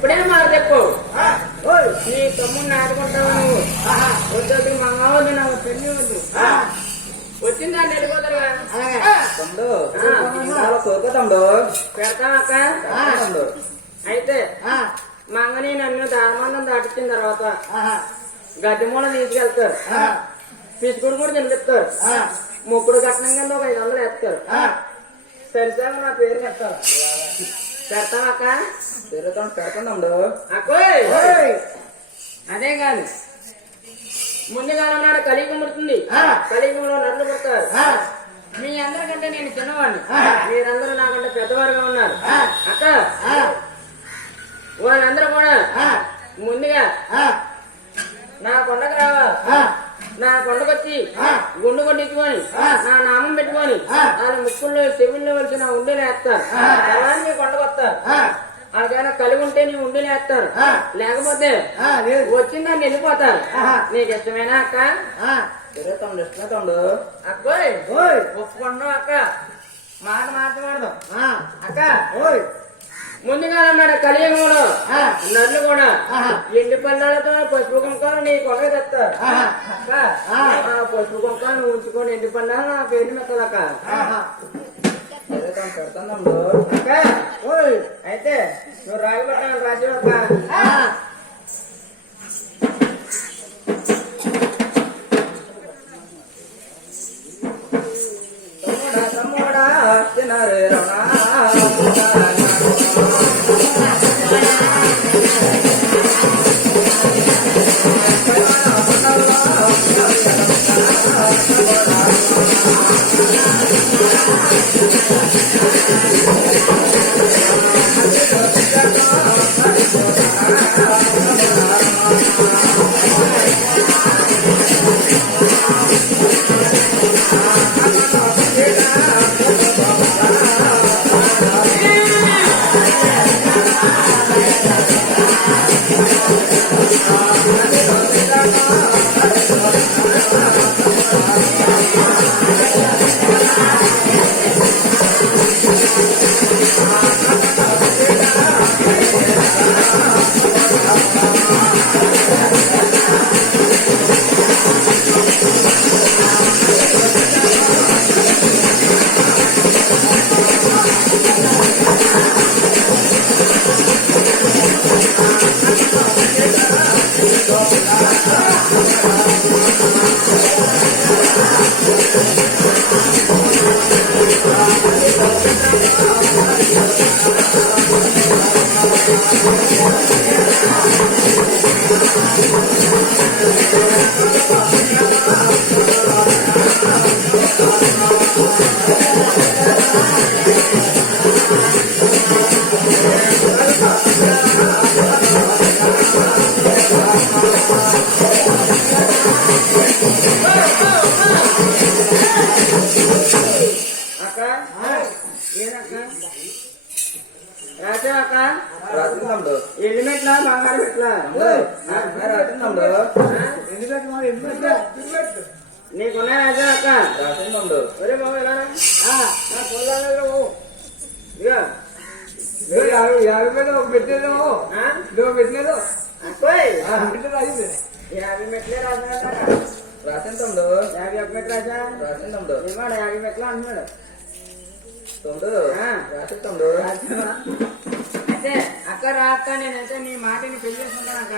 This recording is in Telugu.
ఇప్పుడే మాట చెప్పు. నీ తమ్ముడిని ఆడుకుంటావా నువ్వు? వద్దు మా వద్దు, నాకు పెళ్లి వద్దు. వచ్చిందా వెళ్ళిపోతారు తమ్ముడు పెడతామక్క. అయితే మా అంగని నన్ను దానమందం దాటించిన తర్వాత గడ్డి మూల తీసుకెళ్తారు, పిసుకుడు కూడా తినిపిస్తారు, ముక్కుడు కట్నం కింద ఒక 500 వేస్తారు. సరిసాగ నా పేరు చెప్తారు. పెడతామక్క. పెడతాడు అక్కోయ్. అదే కాదు, ముందుగాలం నాడు కలియుగం పుడుతుంది. కలియుగంలో నన్ను పుడతారు. మీ అందరికంటే నేను చిన్నవాడిని, మీరందరూ నాకంటే పెద్దవారుగా ఉన్నారు. అక్క వాళ్ళందరూ కూడా ముందుగా నా కొండకు రావాలి. నా కొండకొచ్చి గుండు కొట్టించుకొని నా నామం పెట్టుకొని వాళ్ళ ముక్కుల్లో చెవుల్లో వచ్చి నా ఉండేలు వేస్తారు. అలానే మీ కొండకొస్తారు. అలాగైనా కలిగి ఉంటే నీ ఉండేలు వేస్తారు, లేకపోతే వచ్చిందని వెళ్ళిపోతారు. నీకు ఇష్టమేనా అక్క? ఇష్టమే తమ్ముడు. అక్కోయ్ ఒప్పుకున్నావు అక్క, మాట మార్చకూడదు అక్క. ముందుగా అన్నాడు కలియుగంలో నన్ను కూడా ఎండి పళ్ళాలతో పసుపు కుంకాలు నీ కొనగా తెస్తారు. పసుపు కుంకాలు ఉంచుకొని ఎండి పళ్ళాలు నా పేరు మెత్తదక్క. పెడతాను అక్క. అయితే నువ్వు రాయబట్టాను రాజు అక్క. తమ్ముడా తినారు రమణ ఎలిమెట్లా బంగారు పెట్లా నీకున్నా రాజా అక్క. ఒరే బాబు ఎలా పెట్టలేదు పెట్టలేదు 50 మెట్లే రాజా. రాసింది తమ్ముడు. 51 మెట్లు రాజా. రాసింది తమ్ముడు. ఏమాడు 50 మెట్లు అంటున్నాడు తమ్ముడు. రాసింది తమ్ముడు. అయితే అక్క రా అక్క, నేనైతే నీ మాటని పెళ్లి చేసుకుంటాను అక్క.